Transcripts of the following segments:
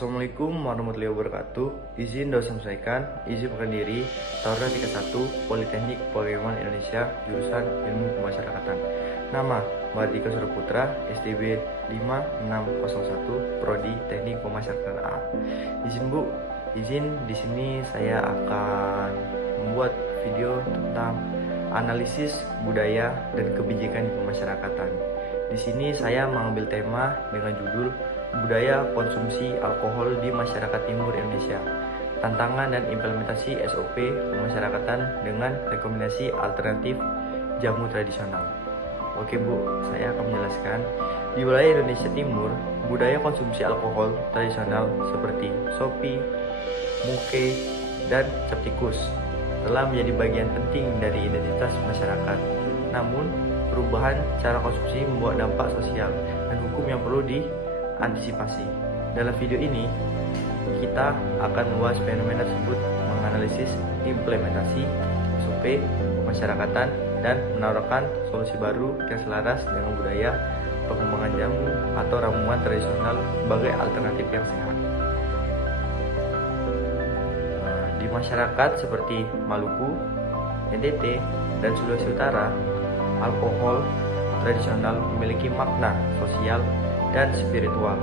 Assalamualaikum warahmatullahi wabarakatuh. Izin dosen sampaikan, izin pendiri Taruna tingkat 1 Politeknik Pegawaian Indonesia, jurusan Ilmu Pemasyarakatan. Nama Mardika Suraputra, STB 5601, Prodi Teknik Pemasyarakatan A. Izin di sini saya akan membuat video tentang analisis budaya dan kebijakan di pemasyarakatan. Di sini saya mengambil tema dengan judul Budaya Konsumsi Alkohol di Masyarakat Timur Indonesia, Tantangan dan Implementasi SOP Pemasyarakatan dengan Rekomendasi Alternatif Jamu Tradisional. Oke Bu, saya akan menjelaskan. Di wilayah Indonesia Timur, budaya konsumsi alkohol tradisional seperti sopi, muke, dan cap tikus telah menjadi bagian penting dari identitas masyarakat. Namun, perubahan cara konsumsi membawa dampak sosial dan hukum yang perlu diantisipasi. Dalam video ini, kita akan membahas fenomena tersebut, menganalisis implementasi SOP pemasyarakatan, dan menawarkan solusi baru yang selaras dengan budaya pengembangan jamu atau ramuan tradisional sebagai alternatif yang sehat. Di masyarakat seperti Maluku, NTT, dan Sulawesi Utara, alkohol tradisional memiliki makna sosial dan spiritual.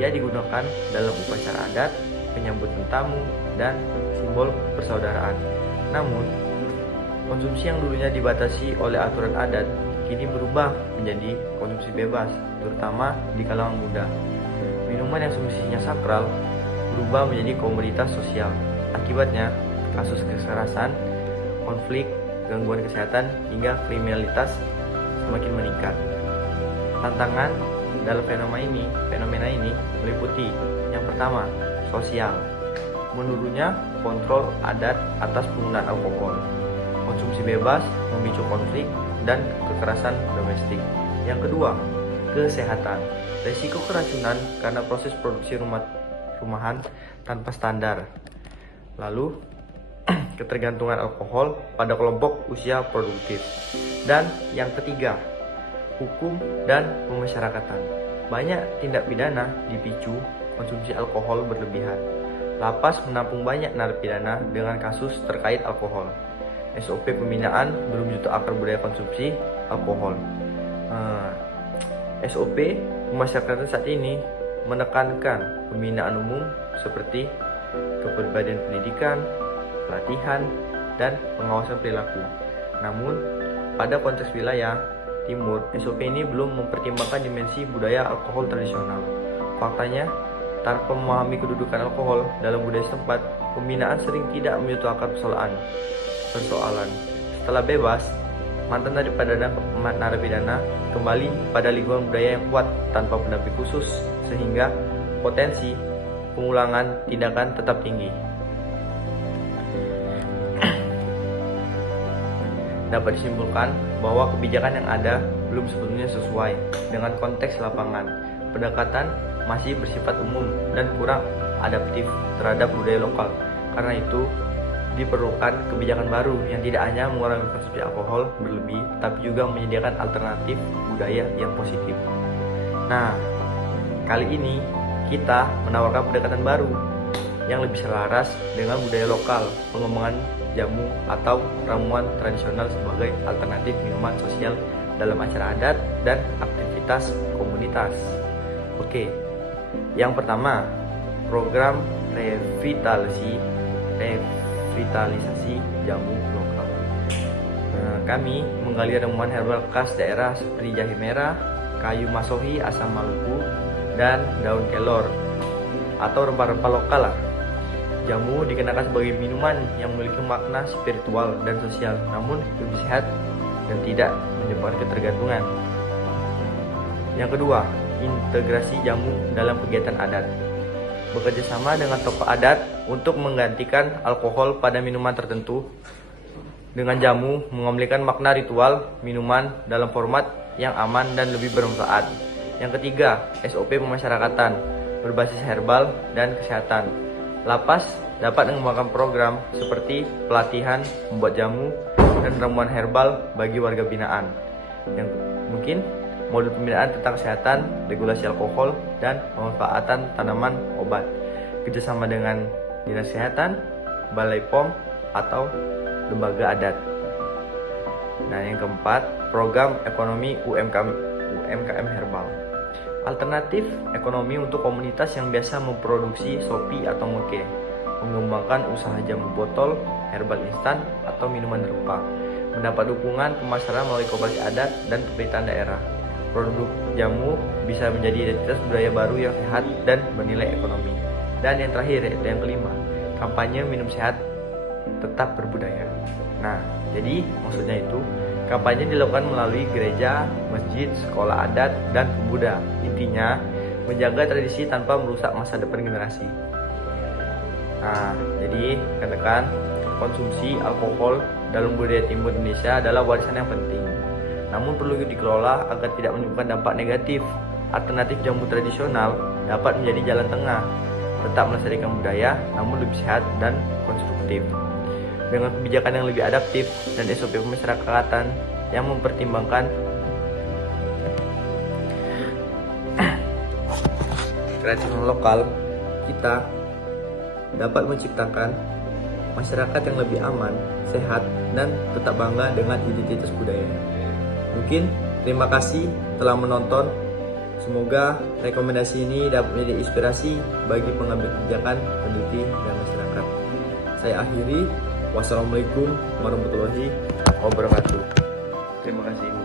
Ia digunakan dalam upacara adat, penyambutan tamu, dan simbol persaudaraan. Namun, konsumsi yang dulunya dibatasi oleh aturan adat kini berubah menjadi konsumsi bebas, terutama di kalangan muda. Minuman yang semestinya sakral berubah menjadi komoditas sosial. Akibatnya, kasus kekerasan, konflik, gangguan kesehatan, hingga kriminalitas semakin meningkat. Tantangan dalam fenomena ini meliputi yang pertama, sosial. Menurunnya kontrol adat atas penggunaan alkohol. Konsumsi bebas memicu konflik dan kekerasan domestik. Yang kedua, kesehatan. Risiko keracunan karena proses produksi rumahan tanpa standar. Lalu, ketergantungan alkohol pada kelompok usia produktif. Dan yang ketiga, hukum dan pemasyarakatan. Banyak tindak pidana dipicu konsumsi alkohol berlebihan. Lapas menampung banyak narapidana dengan kasus terkait alkohol. SOP pembinaan belum menyentuh akar budaya konsumsi alkohol. SOP pemasyarakatan saat ini menekankan pembinaan umum seperti kepribadian pendidikan, pelatihan, dan pengawasan perilaku. Namun, pada konteks wilayah timur, SOP ini belum mempertimbangkan dimensi budaya alkohol tradisional. Faktanya, tanpa memahami kedudukan alkohol dalam budaya setempat, pembinaan sering tidak menyentuh akar persoalan. Setelah bebas, mantan narapidana kembali pada lingkungan budaya yang kuat tanpa pendamping khusus, sehingga potensi pengulangan tindakan tetap tinggi. Dapat disimpulkan bahwa kebijakan yang ada belum sebetulnya sesuai dengan konteks lapangan. Pendekatan masih bersifat umum dan kurang adaptif terhadap budaya lokal. Karena itu, diperlukan kebijakan baru yang tidak hanya mengurangi konsumsi alkohol berlebih, tapi juga menyediakan alternatif budaya yang positif. Nah, kali ini kita menawarkan pendekatan baru yang lebih selaras dengan budaya lokal, pengembangan jamu atau ramuan tradisional sebagai alternatif minuman sosial dalam acara adat dan aktivitas komunitas. Oke, yang pertama, program revitalisasi jamu lokal. Kami menggali ramuan herbal khas daerah seperti jahe merah, kayu masohi asam Maluku, dan daun kelor atau rempah-rempah lokal lah. Jamu dikenakan sebagai minuman yang memiliki makna spiritual dan sosial, namun lebih sehat dan tidak menyebabkan ketergantungan. Yang kedua, integrasi jamu dalam kegiatan adat. Bekerja sama dengan tokoh adat untuk menggantikan alkohol pada minuman tertentu dengan jamu mengembalikan makna ritual minuman dalam format yang aman dan lebih bermanfaat. Yang ketiga, SOP pemasyarakatan berbasis herbal dan kesehatan. Lapas dapat mengembangkan program seperti pelatihan membuat jamu dan ramuan herbal bagi warga binaan. Yang mungkin modul pembinaan tentang kesehatan, regulasi alkohol, dan pemanfaatan tanaman obat, kerjasama dengan Dinas Kesehatan, Balai POM, atau lembaga adat. Nah, yang keempat, program ekonomi UMKM herbal. Alternatif ekonomi untuk komunitas yang biasa memproduksi sopi atau moke, mengembangkan usaha jamu botol, herbal instan, atau minuman rempah, mendapat dukungan pemasaran melalui koperasi adat dan pemerintahan daerah. Produk jamu bisa menjadi identitas budaya baru yang sehat dan bernilai ekonomi. Dan yang terakhir, yaitu yang kelima, kampanye minum sehat tetap berbudaya. Nah, jadi maksudnya itu kampanye dilakukan melalui gereja, masjid, sekolah adat, dan pemuda. Intinya, menjaga tradisi tanpa merusak masa depan generasi. Nah, jadi rekan-rekan, konsumsi alkohol dalam budaya timur Indonesia adalah warisan yang penting. Namun perlu dikelola agar tidak menimbulkan dampak negatif. Alternatif jamu tradisional dapat menjadi jalan tengah, tetap melestarikan budaya, namun lebih sehat dan konstruktif. Dengan kebijakan yang lebih adaptif dan SOP pemasyarakatan yang mempertimbangkan kearifan lokal, kita dapat menciptakan masyarakat yang lebih aman, sehat, dan tetap bangga dengan identitas budayanya. Mungkin terima kasih telah menonton. Semoga rekomendasi ini dapat menjadi inspirasi bagi pengambil kebijakan, peneliti, dan masyarakat. Saya akhiri. Wassalamualaikum warahmatullahi wabarakatuh. Terima kasih.